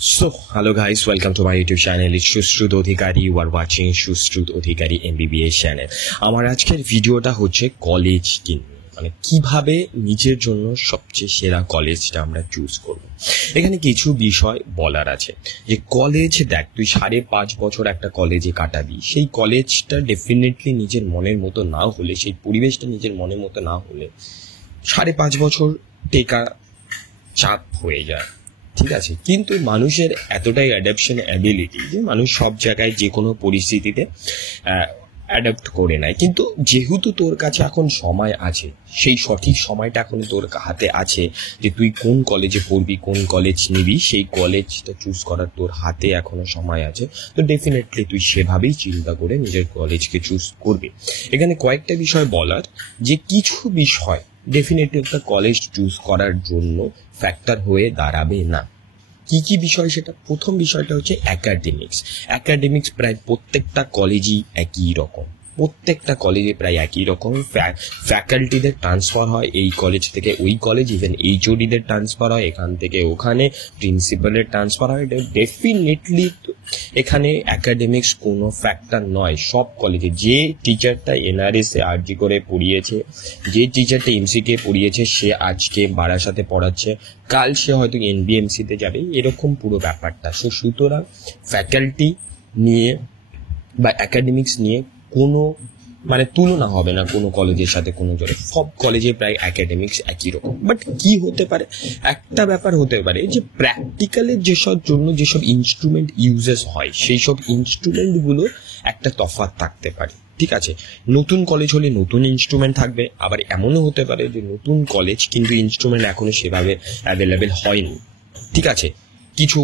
Hello guys, welcome to my YouTube channel. It's Shushrut Odhikari. You are watching Shushrut Odhikari MBBS channel. আমার আজকের ভিডিওটা হচ্ছে college মানে কিভাবে নিজের জন্য সবচেয়ে সেরা কলেজটা আমরা চুজ করব। এখানে কিছু বিষয় বলার আছে যে কলেজ দেখ, তুই 5.5 বছর একটা কলেজে কাটাবি, সেই কলেজটা ডেফিনেটলি নিজের মনের মতো না হলে, সেই পরিবেশটা নিজের মনের মতো না হলে 5.5 বছর টেকা চাপ হয়ে যায়, ঠিক আছে। কিন্তু মানুষের এতটাই অ্যাডাপশন অ্যাবিলিটি যে মানুষ সব জায়গায় যে কোনো পরিস্থিতিতে অ্যাডাপ্ট করে নেয়। কিন্তু যেহেতু তোর কাছে এখন সময় আছে, সেই সঠিক সময়টা এখন তোর হাতে আছে যে তুই কোন কলেজে পড়বি, কোন কলেজ নিবি, সেই কলেজটা চুজ করার তোর হাতে এখনো সময় আছে, তো ডেফিনেটলি তুই সেভাবেই চিন্তা করে নিজের কলেজকে চুজ করবি। এখানে কয়েকটা বিষয় বলার, যে কিছু বিষয় ডেফিনেটলি একটা কলেজ চুজ করার জন্য ফ্যাক্টর হয়ে দাঁড়াবে না। কি কি বিষয় সেটা? প্রথম বিষয়টা হচ্ছে অ্যাকাডেমিক্স প্রায় প্রত্যেকটা কলেজই একই রকম, প্রত্যেকটা কলেজে প্রায় একই রকম। ফ্যাকাল্টিদের ট্রান্সফার হয় এই কলেজ থেকে ওই কলেজ, ইভেন এইচওডিদের ট্রান্সফার হয় এখান থেকে ওখানে, প্রিন্সিপালের ট্রান্সফার হয়। ডেফিনেটলি এখানে অ্যাকাডেমিক্স কোনো ফ্যাক্টর নয়। সব কলেজে যে টিচারটা এনআরএস আরজি করে পড়িয়েছে, যে টিচারটা এমসিকে পড়িয়েছে, সে আজকে বারাসাতে পড়াচ্ছে, কাল সে হয়তো এনবিএমসিতে যাবে, এরকম পুরো ব্যাপারটা। সুতরাং ফ্যাকাল্টি নিয়ে বা অ্যাকাডেমিক্স নিয়ে কোনো তুলনা হবে না কোনো কলেজের সাথে কোনো জোরে। সব কলেজে প্রায় অ্যাকাডেমিক্স একই রকম। বাট কি হতে পারে, একটা ব্যাপার হতে পারে যে প্র্যাকটিক্যালের যেসব ইনস্ট্রুমেন্ট ইউজেস হয়, সেই সব ইনস্ট্রুমেন্টগুলো একটা তফাৎ থাকতে পারে, ঠিক আছে। নতুন কলেজ হলে নতুন ইনস্ট্রুমেন্ট থাকবে, আবার এমনও হতে পারে যে নতুন কলেজ কিন্তু ইনস্ট্রুমেন্ট এখনো সেভাবে অ্যাভেলেবেল হয়নি, ঠিক আছে। কিছু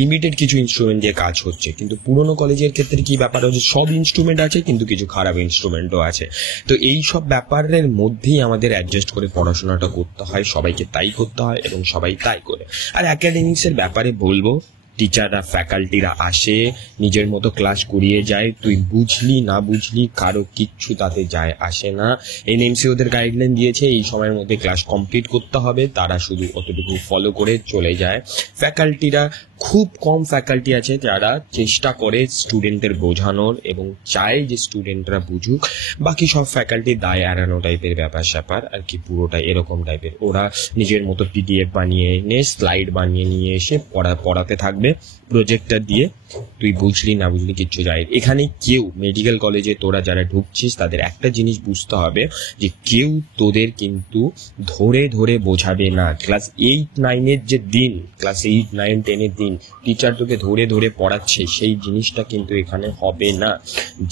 লিমিটেড কিছু ইনস্ট্রুমেন্ট দিয়ে কাজ হচ্ছে। কিন্তু পুরোনো কলেজের ক্ষেত্রে কি ব্যাপার হচ্ছে, সব ইনস্ট্রুমেন্ট আছে কিন্তু কিছু খারাপ ইনস্ট্রুমেন্টও আছে। তো এই সব ব্যাপারের মধ্যেই আমাদের অ্যাডজাস্ট করে পড়াশোনাটা করতে হয়, সবাইকে তাই করতে হয় এবং সবাই তাই করে। আর অ্যাকাডেমিক্সের ব্যাপারে বলবো, টিচাররা ফ্যাকাল্টিরা আসে, নিজের মতো ক্লাস করিয়ে যায়, তুই বুঝলি না বুঝলি কারো কিচ্ছু তাতে যায় আসে না। এনএমসি ওদের গাইডলাইন দিয়েছে এই সময়ের মধ্যে ক্লাস কমপ্লিট করতে হবে, তারা শুধু অতটুকু ফলো করে চলে যায়। ফ্যাকাল্টিরা খুব কম ফ্যাকাল্টি আছে যারা চেষ্টা করে স্টুডেন্টদের বোঝানোর এবং চায় যে স্টুডেন্টরা বুঝুক। বাকি সব ফ্যাকাল্টি দায় এড়ানো টাইপের ব্যাপার আর কি, পুরোটাই এরকম টাইপের। ওরা নিজের মতো পিডিএফ বানিয়ে এনে, স্লাইড বানিয়ে নিয়ে এসে পড়াতে থাকবে প্রজেক্টর দিয়ে, তুই বুঝলি না বুঝলি কিচ্ছু যায়। এখানে কেউ মেডিকেল কলেজে তোরা যারা ঢুকছিস তাদের একটা জিনিস বুঝতে হবে যে কেউ তোদের কিন্তু ধরে ধরে বোঝাবে না। ক্লাস 8-9-এর যে দিন, ক্লাস 8-9-10-এর দিন টিচার তোকে ধরে ধরে পড়াচ্ছে, সেই জিনিসটা কিন্তু এখানে হবে না।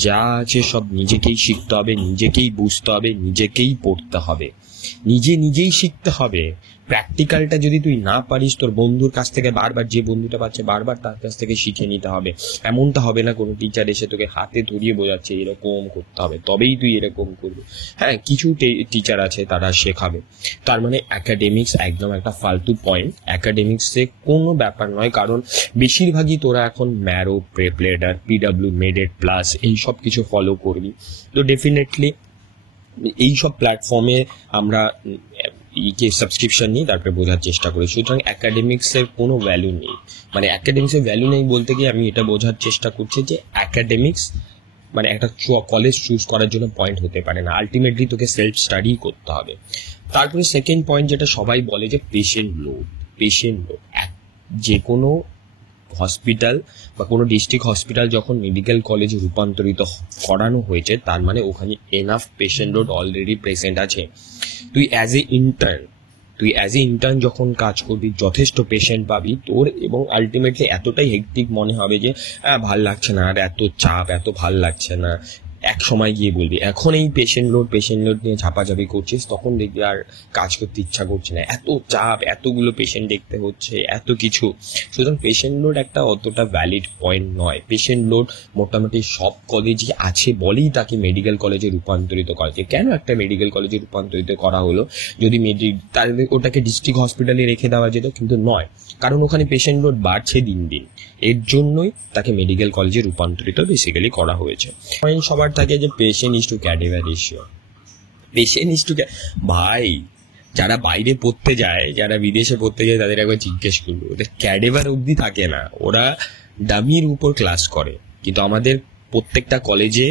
যা আছে সব নিজেকেই শিখতে হবে, নিজেকেই বুঝতে হবে, নিজেকেই পড়তে হবে, নিজেই শিখতে হবে। প্র্যাকটিক্যালটা যদি তুই না পারিস, তোর বন্ধুর কাছ থেকে বারবার, যে বন্ধুটা পাচ্ছে বারবার তার কাছ থেকে শিখে নিতে হবে। এমনটা হবে না কোনো টিচার এসে তোকে হাতে ধরিয়ে বোঝাচ্ছে এরকম করতে হবে তবেই তুই এরকম করবি। হ্যাঁ, কিছু টিচার আছে তারা শেখাবে, তার অ্যাকাডেমিক্স একদম একটা ফালতু পয়েন্ট। অ্যাকাডেমিক্সে কোনো ব্যাপার নয়, কারণ বেশিরভাগই তোরা এখন ম্যারো, প্লেডার, পিডাব্লিউ, মেডেড প্লাস এই সব কিছু ফলো করবি। তো ডেফিনেটলি এইসব প্ল্যাটফর্মে আমরা সাবস্ক্রিপশন নিই, তারপরে বোঝার চেষ্টা করি। সুতরাং অ্যাকাডেমিক্সের কোনো ভ্যালু নেই। অ্যাকাডেমিক্সের ভ্যালু নেই বলতে গিয়ে আমি এটা বোঝার চেষ্টা করছি যে অ্যাকাডেমিক্স একটা কলেজ চুজ করার জন্য পয়েন্ট হতে পারে না। আলটিমেটলি তোকে সেলফ স্টাডি করতে হবে। তারপরে সেকেন্ড পয়েন্ট যেটা সবাই বলে যে পেশেন্ট লোড। যে কোনো হসপিটাল বা কোনো ডিস্ট্রিক্ট হসপিটাল যখন মেডিকেল কলেজে রূপান্তরিত করানো হয়েছে, তার ওখানে enough patient load already present আছে। তুই অ্যাজ এ ইন্টার্ন যখন কাজ করবি, যথেষ্ট পেশেন্ট পাবি তোর, এবং আলটিমেটলি এতটাই হেক্টিক মনে হবে যে ভাল লাগছে না, আর এত চাপ, এত ভাল লাগছে না। এক সময় গিয়ে বলবি, এখন এই পেশেন্ট লোড নিয়ে ঝাপাঝাপি করছিস, তখন দেখবি আর কাজ করতে ইচ্ছা করছে না, এত চাপ, এতগুলো পেশেন্ট দেখতে হচ্ছে, এত কিছু। সুতরাং পেশেন্ট লোড একটা অতটা ভ্যালিড পয়েন্ট নয়। পেশেন্ট লোড মোটামুটি সব কলেজই আছে বলেই তাকে মেডিকেল কলেজে রূপান্তরিত করা হয়েছে। কেন একটা মেডিকেল কলেজে রূপান্তরিত করা হলো? যদি তাহলে ওটাকে ডিস্ট্রিক্ট হসপিটালে রেখে দেওয়া যেত, কিন্তু নয়, কারণ ওখানে পেশেন্ট লোড বাড়ছে দিন দিন, এর জন্যই তাকে মেডিকেল কলেজে রূপান্তরিত বেসিক্যালি করা হয়েছে। সবার থাকে যে patient is two cadaver ratio, ভাই যারা বাইরে পড়তে যায়, যারা বিদেশে পড়তে যায়, তাদের একবার জিজ্ঞেস করবো, ওদের ক্যাডেভার অবধি থাকে না, ওরা ডামির উপর ক্লাস করে। কিন্তু আমাদের প্রত্যেকটা কলেজে,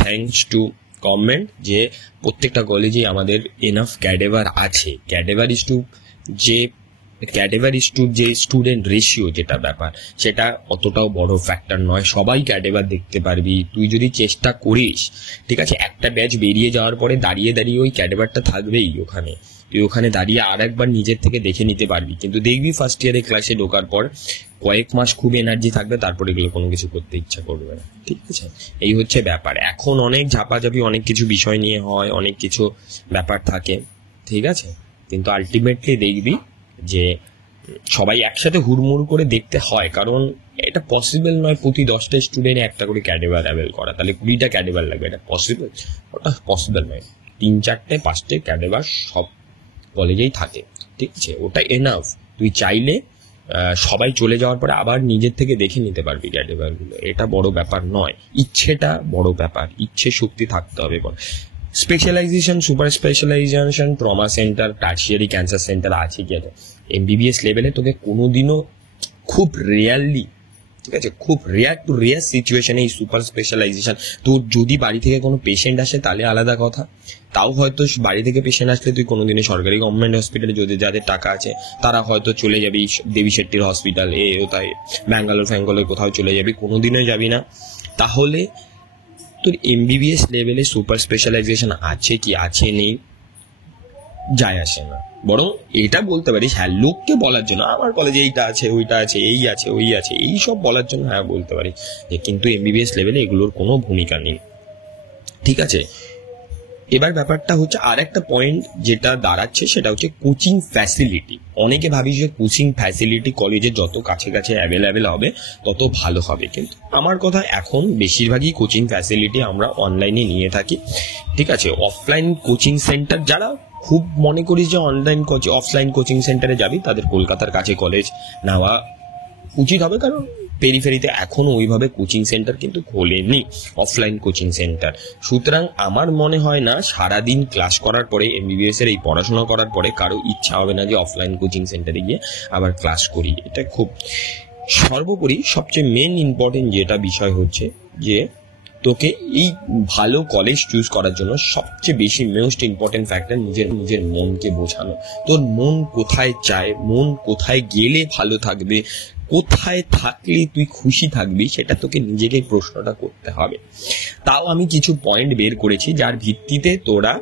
থ্যাঙ্কস টু গভর্নমেন্ট, যে প্রত্যেকটা কলেজে আমাদের এনাফ ক্যাডেভার আছে। ক্যাডেভার ইজ টু যে স্টুডেন্ট রেশিও যেটা ব্যাপার, সেটা অতটাও বড় ফ্যাক্টর নয়। সবাই ক্যাডেভার দেখতে পারবি তুই যদি চেষ্টা করিস, ঠিক আছে। একটা ব্যাচ বেরিয়ে যাওয়ার পরে দাঁড়িয়ে দাঁড়িয়ে ওই ক্যাডেভারটা থাকবেই ওখানে, তুই ওখানে দাঁড়িয়ে আর একবার নিজের থেকে দেখে নিতে পারবি। কিন্তু দেখবি ফার্স্ট ইয়ারে ক্লাসে ঢোকার পর কয়েক মাস খুব এনার্জি থাকবে, তারপরে এগুলো কোনো কিছু করতে ইচ্ছা করবে না, ঠিক আছে। এই হচ্ছে ব্যাপার। এখন অনেক ঝাপাঝাপি অনেক কিছু বিষয় নিয়ে হয়, অনেক কিছু ব্যাপার থাকে, ঠিক আছে। কিন্তু আলটিমেটলি দেখবি যে সবাই একসাথে হুড়মুড় করে দেখতে হয়, কারণ এটা পসিবল নয় প্রতি 10টা স্টুডেন্ট একটা করে ক্যাডেভার অ্যাভেল করা, তাহলে 20টা ক্যাডেভার লাগবে। এটা পসিবল? ওটা পসিবল নয়। 3-4-5টে ক্যাডেভার সব কলেজেই থাকে, ঠিক আছে। ওটা এনাফ। তুই চাইলে সবাই চলে যাওয়ার পরে আবার নিজের থেকে দেখে নিতে পারবি ক্যাডেভারগুলো। এটা বড় ব্যাপার নয়, ইচ্ছেটা বড় ব্যাপার, ইচ্ছে শক্তি থাকতে হবে। Specialization, super specialization, trauma centre, tertiary cancer centre আছে কি আছে। এমবিবিএস লেভেলে তোকে কোনোদিনও, খুব রেয়ারলি, ঠিক আছে, খুব রেয়ার টু রেয়ার সিচুয়েশনে এই সুপার স্পেশালাইজেশন। তো যদি বাড়ি থেকে কোনো পেশেন্ট আসে তাহলে আলাদা কথা, তাও হয়তো বাড়ি থেকে পেশেন্ট আসলে তুই কোনোদিনও সরকারি গভর্নমেন্ট হসপিটালে, যদি যাদের টাকা আছে তারা হয়তো চলে যাবি দেবী শেট্টির হসপিটাল, ওটাই ব্যাঙ্গালোর ফ্যাঙ্গালোর কোথাও চলে যাবি, কোনোদিনও যাবি না। তাহলে তোর এমবিবিএস লেভেলে সুপার স্পেশালাইজেশন আছে কি আছে নেই যায় আসে না। বরং এটা বলতে পারিস, হ্যাঁ, লোককে বলার জন্য আমার কলেজে এইটা আছে, ওইটা আছে, এই আছে, ওই আছে, এই সব বলার জন্য হ্যাঁ বলতে পারিস যে, কিন্তু এমবিবিএস লেভেলে এগুলোর কোনো ভূমিকা নেই, ঠিক আছে। এবার ব্যাপারটা হচ্ছে আর একটা পয়েন্ট যেটা দাঁড়াচ্ছে, সেটা হচ্ছে কোচিং ফ্যাসিলিটি। অনেকে ভাবি যে কোচিং ফ্যাসিলিটি কলেজে যত কাছে কাছে অ্যাভেলেবেল হবে তত ভালো হবে, কিন্তু আমার কথা, এখন বেশিরভাগই কোচিং ফ্যাসিলিটি আমরা অনলাইনে নিয়ে থাকি, ঠিক আছে। অফলাইন কোচিং সেন্টার, যারা খুব মনে করিস যে অফলাইন কোচিং সেন্টারে যাবি, তাদের কলকাতার কাছে কলেজ নেওয়া উচিত হবে, কারণ পেরিফেরিতে এখনো ওইভাবে কোচিং সেন্টার কিন্তু খোলেনি, অফলাইন কোচিং সেন্টার। সুতরাং আমার মনে হয় না সারাদিন ক্লাস করার পরে, এমবিবিএস এর এই পড়াশোনা করার পরে কারো ইচ্ছা হবে না যে অফলাইন কোচিং সেন্টারে গিয়ে আবার ক্লাস করি। এটা খুব সর্বোপরি সবচেয়ে মেন ইম্পর্টেন্ট যেটা বিষয় হচ্ছে যে, তোকে এই ভালো কলেজ চুজ করার জন্য সবচেয়ে বেশি মোস্ট ইম্পর্টেন্ট ফ্যাক্টর নিজের মনকে বোঝানো। তোর মন কোথায় চায়, মন কোথায় গেলে ভালো থাকবে, কোথায় থাকলে তুই খুশি থাকবি, সেটা তোকে নিজেকে প্রশ্নটা করতে হবে। তাও আমি কিছু পয়েন্ট বের করেছি যার ভিত্তিতে তোরা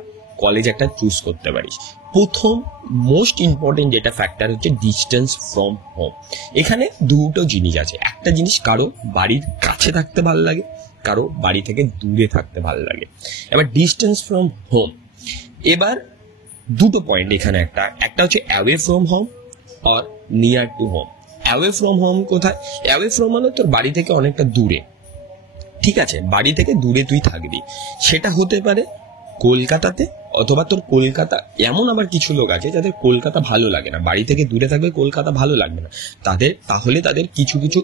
কলেজ একটা চুজ করতে পারিস। প্রথম মোস্ট ইম্পর্টেন্ট যেটা ফ্যাক্টর হচ্ছে ডিস্টেন্স ফ্রম হোম। এখানে দুটো জিনিস আছে। একটা জিনিস, কারো বাড়ির কাছে থাকতে ভালো লাগে, কারো বাড়ি থেকে দূরে থাকতে ভালো লাগে। এবার ডিস্টেন্স ফ্রম হোম, এবার দুটো পয়েন্ট এখানে। একটা হচ্ছে অ্যাওয়ে ফ্রম হোম আর near to home. Away from home কোথায়? অ্যাওয়ে ফ্রম মানে তোর বাড়ি থেকে অনেকটা দূরে, ঠিক আছে। বাড়ি থেকে দূরে তুই থাকবি, সেটা হতে পারে কলকাতাতে, অথবা তোর কলকাতা, এমন আবার কিছু লোক আছে যাদের কলকাতা ভালো লাগে না, বাড়ি থেকে দূরে থাকবে, কলকাতা ভালো লাগবে না তাহলে তাদের কিছু কিছু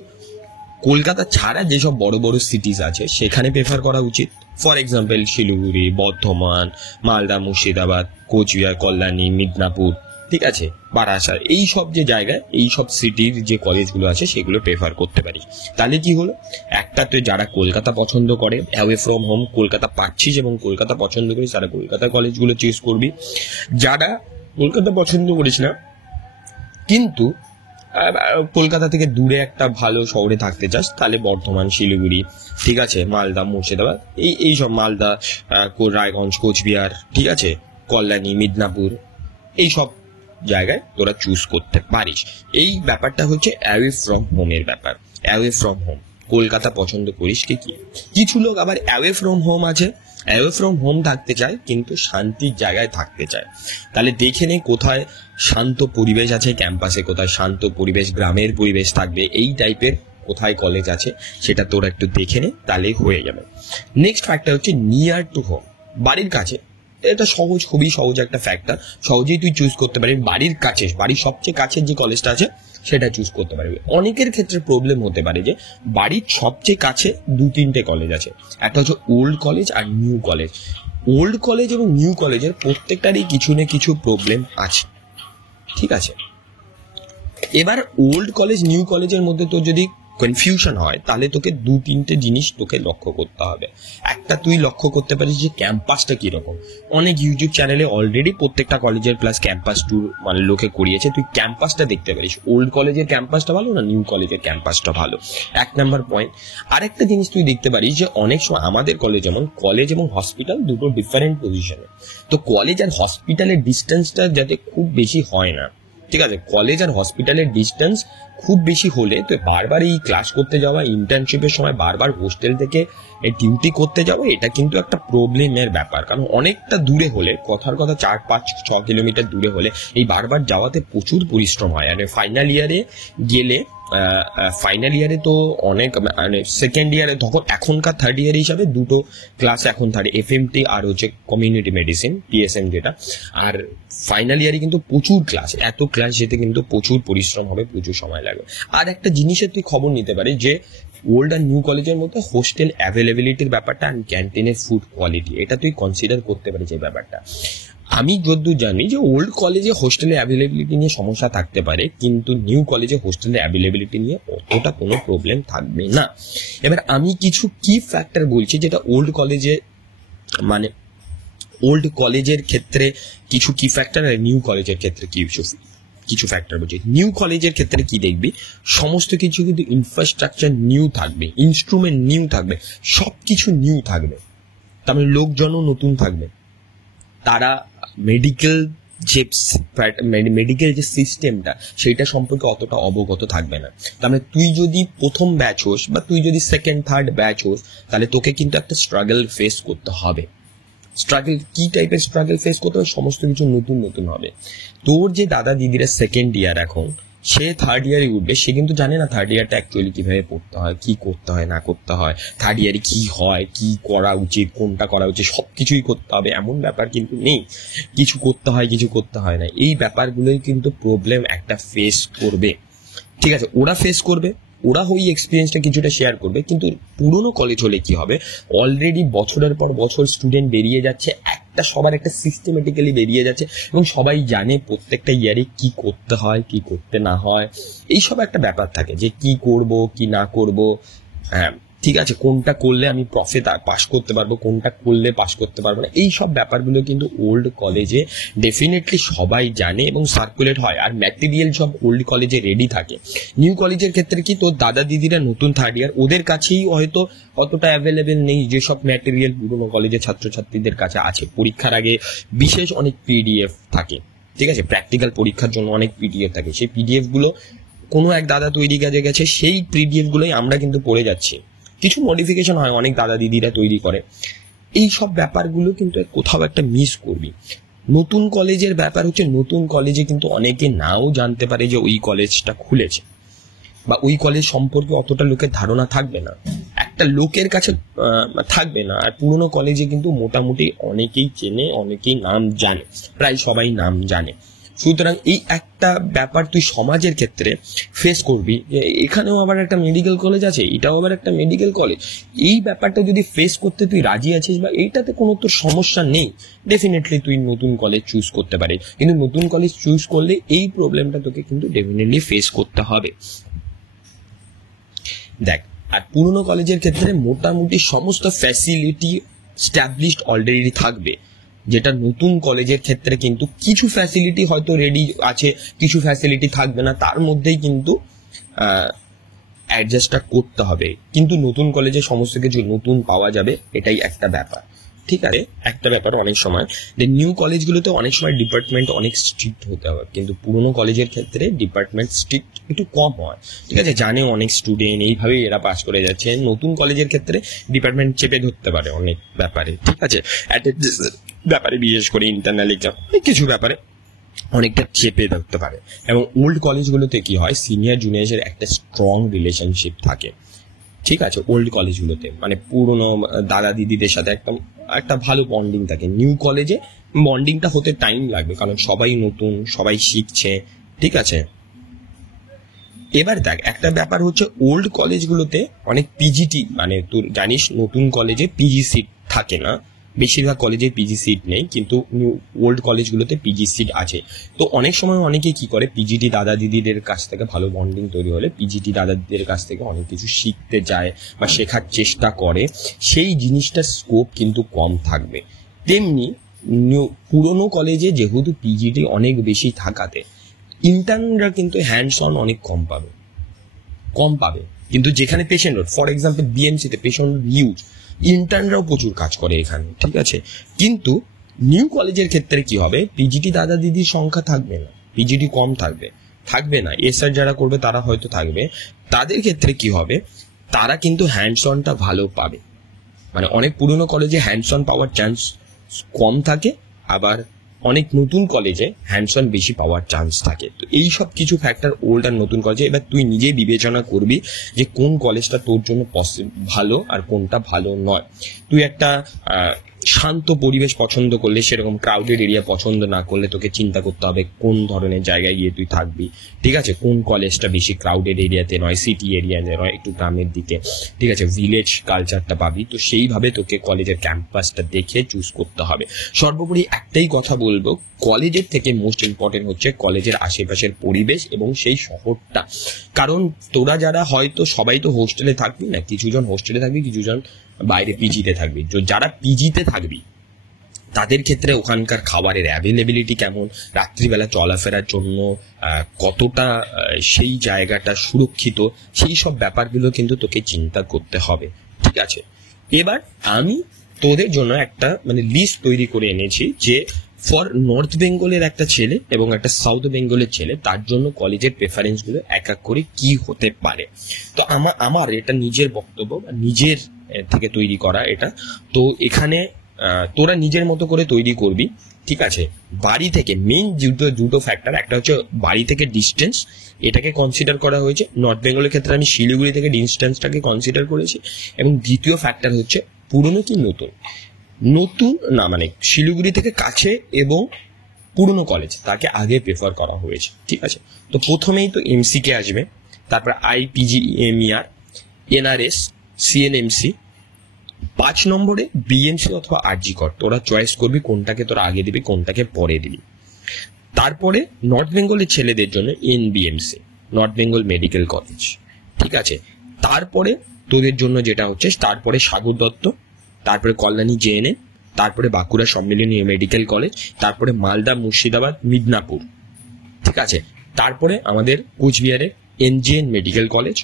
কলকাতা ছাড়া যেসব বড় বড় সিটিজ আছে সেখানে প্রেফার করা উচিত। ফর এক্সাম্পল শিলিগুড়ি, বর্ধমান, মালদা, মুর্শিদাবাদ, কোচবিহার, কল্যাণী, মিদনাপুর, ঠিক আছে, বারাসাত, এই সব যে জায়গায়, এই সব সিটির যে কলেজগুলো আছে সেগুলো প্রেফার করতে পারিস। তাহলে কি হলো, একটা তুই যারা কলকাতা পছন্দ করে, অ্যাওয়ে ফ্রম হোম কলকাতা পাচ্ছিস এবং কলকাতা পছন্দ করিস, তারা কলকাতার কলেজগুলো চুজ করবি। যারা কলকাতা পছন্দ করিস না কিন্তু কলকাতা থেকে দূরে একটা ভালো শহরে থাকতে চাস, তাহলে বর্ধমান, শিলিগুড়ি, ঠিক আছে, মালদা, মুর্শিদাবাদ, এই সব, মালদা, রায়গঞ্জ, কোচবিহার, ঠিক আছে, কল্যাণী, মিদনাপুর, এই সব জায়গায় তোরা চুজ করতে পারিস। এই ব্যাপারটা হচ্ছে অ্যাওয়ে ফ্রম হোমের ব্যাপার। অ্যাওয়ে ফ্রম হোম কলকাতা পছন্দ করিস কি? কিছু লোক আবার অ্যাওয়ে ফ্রম হোম আছে, অ্যাওয়ে ফ্রম হোম থাকতে চায় কিন্তু শান্তির জায়গায় থাকতে চায়। তাহলে দেখে নে কোথায় শান্ত পরিবেশ আছে ক্যাম্পাসে, কোথায় শান্ত পরিবেশ, গ্রামের পরিবেশ থাকবে, এই টাইপের কোথায় কলেজ আছে সেটা তোরা একটু দেখে নে, তাহলে হয়ে যাবে। নেক্সট ফ্যাক্টর হচ্ছে নিয়ার টু হোম, বাড়ির কাছে। এটা সহজ, খুবই সহজ একটা ফ্যাক্টর, সহজেই তুই চুজ করতে পারবি। বাড়ির কাছে, বাড়ির সবচেয়ে কাছের যে কলেজটা আছে সেটা চুজ করতে পারবি। অনেকের ক্ষেত্রে প্রবলেম হতে পারে যে বাড়ির সবচেয়ে কাছে 2-3টে কলেজ আছে, একটা হচ্ছে ওল্ড কলেজ আর নিউ কলেজ। ওল্ড কলেজ এবং নিউ কলেজের প্রত্যেকটারই কিছু না কিছু প্রবলেম আছে, ঠিক আছে। এবার ওল্ড কলেজ নিউ কলেজের মধ্যে তো যদি কনফিউশন হয় তাহলে তোকে 2-3টে জিনিস তোকে লক্ষ্য করতে হবে। একটা, তুই লক্ষ্য করতে পারিস যে ক্যাম্পাসটা কিরকম। অনেক ইউটিউব চ্যানেলে অলরেডি প্রত্যেকটা কলেজের প্লাস ক্যাম্পাস ট্যুর মানে লোকে করিয়েছে, তুই ক্যাম্পাসটা দেখতে পারিস, ওল্ড কলেজের ক্যাম্পাসটা ভালো না নিউ কলেজের ক্যাম্পাসটা ভালো, 1 নাম্বার পয়েন্ট। আরেকটা জিনিস তুই দেখতে পারিস যে অনেক সময় আমাদের কলেজ, যেমন কলেজ এবং হসপিটাল দুটো ডিফারেন্ট পজিশনে, তো কলেজ আর হসপিটালের ডিস্টেন্সটা যাতে খুব বেশি হয় না, ঠিক আছে। কলেজ আর হসপিটালের ডিস্টেন্স খুব বেশি হলে তো বারবার এই ক্লাস করতে যাওয়া, ইন্টার্নশিপের সময় বারবার হোস্টেল থেকে ডিউটি করতে যাওয়া, এটা কিন্তু একটা প্রবলেমের ব্যাপার। কারণ অনেকটা দূরে হলে, কথার কথা 4-5-6 কিলোমিটার দূরে হলে এই বারবার যাওয়াতে প্রচুর পরিশ্রম হয়। আর ফাইনাল ইয়ারে গেলে, ফাইনাল ইয়ারে তো অনেক মানে সেকেন্ড ইয়ারে, তখন এখনকার থার্ড ইয়ার হিসাবে দুটো ক্লাস এখন থাকে, এফএমটি আর হচ্ছে কমিউনিটি মেডিসিন পিএসএম যেটা। আর ফাইনাল ইয়ারে কিন্তু প্রচুর ক্লাস, এত ক্লাস যেতে কিন্তু প্রচুর পরিশ্রম হবে, প্রচুর সময় লাগবে। আর একটা জিনিসের তুই খবর নিতে পারিস যে ওল্ড আর নিউ কলেজের মধ্যে হোস্টেল অ্যাভেলেবিলিটির ব্যাপারটা আর ক্যান্টিনের ফুড কোয়ালিটি, এটা তুই কনসিডার করতে পারিস এই ব্যাপারটা। আমি যতদূর জানি যে ওল্ড কলেজে হোস্টেলের অ্যাভেলেবিলিটি নিয়ে সমস্যা থাকতে পারে, কিন্তু নিউ কলেজে হোস্টেলের অ্যাভেলেবিলিটি নিয়ে অতটা কোনো প্রবলেম থাকবে না। এবার আমি কিছু কি ফ্যাক্টর বলছি যেটা ওল্ড কলেজে, মানে ওল্ড কলেজের ক্ষেত্রে কিছু কি ফ্যাক্টর আর নিউ কলেজের ক্ষেত্রে কিছু ফ্যাক্টর বলছি। নিউ কলেজের ক্ষেত্রে কি দেখবি, সমস্ত কিছু কিন্তু ইনফ্রাস্ট্রাকচার নিউ থাকবে, ইনস্ট্রুমেন্ট নিউ থাকবে, সবকিছু নিউ থাকবে, তারপরে লোকজনও নতুন থাকবে। তারা মেডিকেল যে সিস্টেমটা সেইটা সম্পর্কে অতটা অবগত থাকবে না। তার মানে তুই যদি প্রথম ব্যাচ হোস বা তুই যদি সেকেন্ড থার্ড ব্যাচ হোস, তাহলে তোকে কিন্তু একটা স্ট্রাগল ফেস করতে হবে। স্ট্রাগল কি টাইপের স্ট্রাগল ফেস করতে হবে, সমস্ত কিছু নতুন নতুন হবে। তোর যে দাদা দিদিরা সেকেন্ড ইয়ার এখন, সে থার্ড ইয়ারে উঠবে, সে কিন্তু জানে না থার্ড ইয়ারটা অ্যাকচুয়ালি কিভাবে পড়তে হয়, কি করতে হয় না করতে হয়, থার্ড ইয়ারে কি হয়, কি করা উচিত, কোনটা করা উচিত, সবকিছুই করতে হবে এমন ব্যাপার কিন্তু নেই। কিছু করতে হয়, কিছু করতে হয় না, এই ব্যাপারগুলোই কিন্তু প্রবলেম একটা ফেস করবে, ঠিক আছে। ওরা ফেস করবে, ওরা ওই এক্সপিরিয়েন্সটা কিছুটা শেয়ার করবে। কিন্তু পুরোনো কলেজ হলে কি হবে, অলরেডি বছরের পর বছর স্টুডেন্ট বেরিয়ে যাচ্ছে, একটা সবার একটা সিস্টেমেটিক্যালি বেরিয়ে যাচ্ছে এবং সবাই জানে প্রত্যেকটা ইয়ারে কি করতে হয়, কি করতে না হয়, এইসব একটা ব্যাপার থাকে যে কি করব কি না করব, হ্যাঁ ঠিক আছে, কোনটা করলে আমি প্রফিট পাস করতে পারবো, কোনটা করলে পাস করতে পারবো না, এই সব ব্যাপারগুলো কিন্তু ওল্ড কলেজে ডেফিনেটলি সবাই জানে এবং সার্কুলেট হয়, আর ম্যাটেরিয়াল সব ওল্ড কলেজে রেডি থাকে। নিউ কলেজের ক্ষেত্রে কি, তোর দাদা দিদিরা নতুন থার্ড ইয়ার, ওদের কাছেই হয়তো অতটা অ্যাভেলেবেল নেই যেসব ম্যাটেরিয়াল পুরোনো কলেজের ছাত্রছাত্রীদের কাছে আছে। পরীক্ষার আগে বিশেষ অনেক পিডিএফ থাকে, ঠিক আছে, প্র্যাকটিক্যাল পরীক্ষার জন্য অনেক পিডিএফ থাকে, সেই পিডিএফ গুলো কোনো এক দাদা তৈরি কাজে গেছে, সেই পিডিএফ গুলোই আমরা কিন্তু পড়ে যাচ্ছি। কিছু মডিফিকেশন হয়, অনেক দাদা দিদিরা তৈরি করে, এই সব ব্যাপারগুলো কিন্তু কোথাও একটা মিস করবি। নতুন কলেজের ব্যাপার হচ্ছে, নতুন কলেজে কিন্তু অনেকে নাও জানতে পারে যে ওই কলেজটা খুলেছে, বা ওই কলেজ সম্পর্কে অতটা লোকের ধারণা থাকবে না, একটা লোকের কাছে থাকবে না। আর পুরোনো কলেজে কিন্তু মোটামুটি অনেকেই চেনে, অনেকেই নাম জানে, প্রায় সবাই নাম জানে। সুতরাং এই একটা ব্যাপার তুই সমাজের ক্ষেত্রে ফেস করবি, যে এখানেও আবার একটা মেডিকেল কলেজ আছে, এটাও আবার একটা মেডিকেল কলেজ। এই ব্যাপারটা যদি ফেস করতে তুই রাজি আছিস বা এইটাতে কোনো তোর সমস্যা নেই, ডেফিনেটলি তুই নতুন কলেজ চুজ করতে পারিস। কিন্তু নতুন কলেজ চুজ করলে এই প্রবলেমটা তোকে কিন্তু ডেফিনেটলি ফেস করতে হবে। দেখ, আর পুরোনো কলেজের ক্ষেত্রে মোটামুটি সমস্ত ফ্যাসিলিটি স্ট্যাবলিশড অলরেডি থাকবে, যেটা নতুন কলেজের ক্ষেত্রে কিন্তু কিছু ফ্যাসিলিটি হয়তো রেডি আছে, কিছু ফ্যাসিলিটি থাকবে না, তার মধ্যেই কিন্তু অ্যাডজাস্টটা করতে হবে। কিন্তু নতুন কলেজে সমস্ত কিছু নতুন পাওয়া যাবে, এটাই একটা ব্যাপার, ঠিক আছে। একটা ব্যাপার অনেক সময় যে নিউ কলেজগুলোতে অনেক সময় ডিপার্টমেন্ট অনেক স্ট্রিক্ট হতে হবে, কিন্তু পুরোনো কলেজের ক্ষেত্রে ডিপার্টমেন্ট স্ট্রিক্ট একটু কম হয়, ঠিক আছে, জানে অনেক স্টুডেন্ট এইভাবেই এরা পাস করে যাচ্ছে। নতুন কলেজের ক্ষেত্রে ডিপার্টমেন্ট চেপে ধরতে পারে অনেক ব্যাপারে, ঠিক আছে, অ্যাটেন্ডেন্সের ব্যাপারে, বিশেষ করে ইন্টারনাল এক্সাম, অনেক কিছু ব্যাপারে অনেকটা চেপে ধরতে পারে। এবং ওল্ড কলেজগুলোতে কি হয়, সিনিয়র জুনিয়রের একটা স্ট্রং রিলেশনশিপ থাকে, ঠিক আছে, ওল্ড কলেজগুলোতে মানে পুরোনো দাদা দিদিদের সাথে একটা ভালো বন্ডিং থাকে। নিউ কলেজে বন্ডিংটা হতে টাইম লাগবে, কারণ সবাই নতুন, সবাই শিখছে, ঠিক আছে। এবার দেখ, একটা ব্যাপার হচ্ছে ওল্ড কলেজগুলোতে অনেক পিজিটি, মানে তুই জানিস নতুন কলেজে পিজি সিট থাকে না, বেশিরভাগ কলেজে পিজি সিট নেই, কিন্তু ওল্ড কলেজগুলোতে পিজি সিট আছে। তো অনেক সময় অনেকে কি করে, পিজিটি দাদা দিদিদের কাছ থেকে ভালো বন্ডিং তৈরি হলে পিজিটি দাদা দিদিদের কাছ থেকে অনেক কিছু শিখতে যায় বা শেখার চেষ্টা করে, সেই জিনিসটার স্কোপ কিন্তু কম থাকবে। তেমনি পুরনো কলেজে যেহেতু পিজিটি অনেক বেশি থাকাতে ইন্টার্নরা কিন্তু হ্যান্ডস অন অনেক কম পাবে। কিন্তু যেখানে পেশেন্ট লোড, ফর এক্সাম্পল বিএমসিতে পেশেন্ট লোড হিউজ, ইন্টার্নরাও প্রচুর কাজ করে এখানে, ঠিক আছে। কিন্তু নিউ কলেজের ক্ষেত্রে কি হবে, পিজিটি দাদা দিদির সংখ্যা থাকবে না, পিজিটি কম থাকবে না, এসআর যারা করবে তারা হয়তো থাকবে। তাদের ক্ষেত্রে কি হবে, তারা কিন্তু হ্যান্ডস অনটা ভালো পাবে। মানে অনেক পুরনো কলেজে হ্যান্ডস অন পাওয়ার চান্স কম থাকে, আবার অনেক নতুন কলেজে হ্যান্ডস অন বেশি পাওয়ার চান্স থাকে। তো এই সব কিছু ফ্যাক্টর ওল্ড আর নতুন কলেজে, এবার তুই নিজেই বিবেচনা করবি যে কোন কলেজটা তোর জন্য ভালো আর কোনটা ভালো নয়। তুই একটা শান্ত পরিবেশ পছন্দ করলে, সেরকম ক্রাউডেড এরিয়া পছন্দ না করলে তোকে চিন্তা করতে হবে কোন ধরনের জায়গায় গিয়ে তুই থাকবি, ঠিক আছে। কোন কলেজটা বেশি ক্রাউডেড এরিয়াতে নয়, সিটি এরিয়াতে নয়, একটু গ্রামের দিকে, ঠিক আছে, ভিলেজ কালচারটা পাবি। তো সেইভাবে তোকে কলেজের ক্যাম্পাসটা দেখে চুজ করতে হবে। সর্বোপরি একটাই কথা বলবো, কলেজের থেকে মোস্ট ইম্পর্টেন্ট হচ্ছে কলেজের আশেপাশের পরিবেশ এবং সেই শহরটা। কারণ তোরা যারা হয়তো সবাই তো হোস্টেলে থাকবি না, কিছুজন হোস্টেলে থাকবি, কিছুজন বাইরে পিজিতে থাকবি। যারা পিজিতে থাকবি তাদের ক্ষেত্রে ওখানকার খাবারের অ্যাভেলেবিলিটি কেমন, রাত্রিবেলা চলাফেরার জন্য কতটা সেই জায়গাটা সুরক্ষিত, সেই সব ব্যাপারগুলো কিন্তু তোকে চিন্তা করতে হবে, ঠিক আছে। এবার আমি তোদের জন্য একটা লিস্ট তৈরি করে এনেছি যে ফর নর্থ বেঙ্গলের একটা ছেলে এবং একটা সাউথ বেঙ্গলের ছেলে, তার জন্য কলেজের প্রেফারেন্সগুলো এক এক করে কি হতে পারে। তো আমার এটা নিজের বক্তব্য বা নিজের থেকে তৈরি করা এটা। তো এখানে তোরা নিজের মতো করে তৈরি করবি, ঠিক আছে। বাড়ি থেকে মেইন দুটো ফ্যাক্টর, একটা হচ্ছে বাড়ি থেকে ডিস্টেন্স, এটাকে কনসিডার করা হয়েছে। নর্থ বেঙ্গলের ক্ষেত্রে আমি শিলিগুড়ি থেকে ডিস্টেন্সটাকে কনসিডার করেছি। এবং দ্বিতীয় ফ্যাক্টর হচ্ছে পুরনো কি নতুন না, শিলিগুড়ি থেকে কাছে এবং পুরনো কলেজ তাকে আগে প্রেফার করা হয়েছে, ঠিক আছে। তো প্রথমেই তো এমসিকে আসবে, তারপর IPGEMER, NRS, CNMC, 5 নম্বরে বিএমসি অথবা আরজি কর। তোরা চয়েস করবি কোনটাকে তোরা আগে দিবি, কোনটাকে পরে দিবি। তারপরে নর্থ বেঙ্গলের ছেলেদের জন্য NBMC, north Bengal medical college, ঠিক আছে। তারপরে তোদের জন্য যেটা হচ্ছে, তারপরে সাগর দত্ত, তারপরে কল্যাণী JNM, তারপরে বাঁকুড়া সম্মিলনী মেডিকেল কলেজ, তারপরে মালদা, মুর্শিদাবাদ, মিদনাপুর, ঠিক আছে। তারপরে আমাদের কোচবিহারের NJN মেডিকেল কলেজ,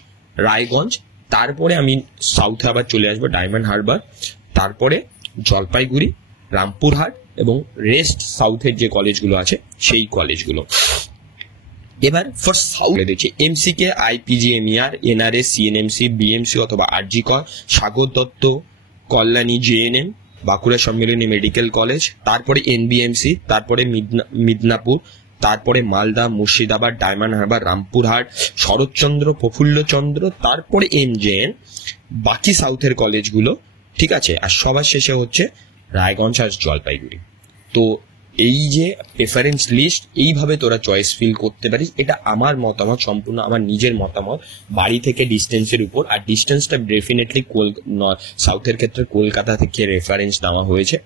রায়গঞ্জ, তারপরে আমি সাউথে আবার চলে আসবো ডায়মন্ড হারবার, তারপরে জলপাইগুড়ি, রামপুরহাট এবং রেস্ট সাউথের যে কলেজগুলো আছে সেই কলেজগুলো। এবার ফর সাউথ দিচ্ছি MCK, IPGEMER, NRS, CNMC, BMC অথবা আরজি কর, সাগর দত্ত, কল্যাণী JNM, বাঁকুড়া সম্মিলনী মেডিকেল কলেজ, তারপরে NBMC, তারপরে মিদনাপুর, তারপরে মালদা, মুর্শিদাবাদ, ডায়মন্ড হারবার, রামপুরহাট, শরৎচন্দ্র, প্রফুল্লচন্দ্র, তারপরে NJN, বাকি সাউথের কলেজগুলো, ঠিক আছে। আর সবার শেষে হচ্ছে রায়গঞ্জ আর জলপাইগুড়ি। তো এই যে প্রেফারেন্স লিস্ট, এইভাবে তোরা চয়েস ফিল করতে পারিস। এটা আমার মতামত, সম্পূর্ণ আমার নিজের মতামত, বাড়ি থেকে ডিস্টেন্সের উপর। আর ডিস্টেন্সটা ডেফিনেটলি সাউথের ক্ষেত্রে কলকাতা থেকে রেফারেন্স নেওয়া হয়েছে।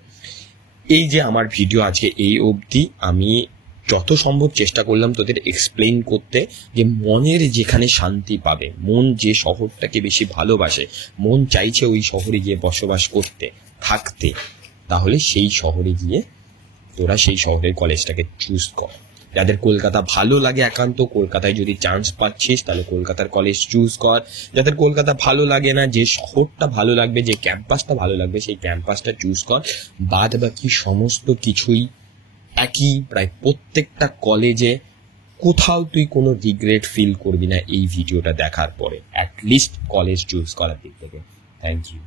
এই যে আমার ভিডিও আজকে এই অবধি, আমি যত সম্ভব চেষ্টা করলাম তোদের এক্সপ্লেইন করতে যে মনের যেখানে শান্তি পাবে, মন যে শহরটাকে বেশি ভালোবাসে, মন চাইছে ওই শহরে গিয়ে বসবাস করতে, থাকতে, তাহলে সেই শহরে গিয়ে তোরা সেই শহরের কলেজটাকে চুজ কর। যাদের কলকাতা ভালো লাগে একান্ত, কলকাতায় যদি চান্স পাচ্ছিস তাহলে কলকাতার কলেজ চুজ কর। যাদের কলকাতা ভালো লাগে না, যে শহরটা ভালো লাগবে, যে ক্যাম্পাসটা ভালো লাগবে, সেই ক্যাম্পাসটা চুজ কর। বাদ বাকি সমস্ত কিছুই একই, প্রায় প্রত্যেকটা কলেজে কোথাও তুই কোনো রিগ্রেট ফিল করবি না এই ভিডিওটা দেখার পরে, অ্যাটলিস্ট কলেজ চুজ করার দিক থেকে। Thank you.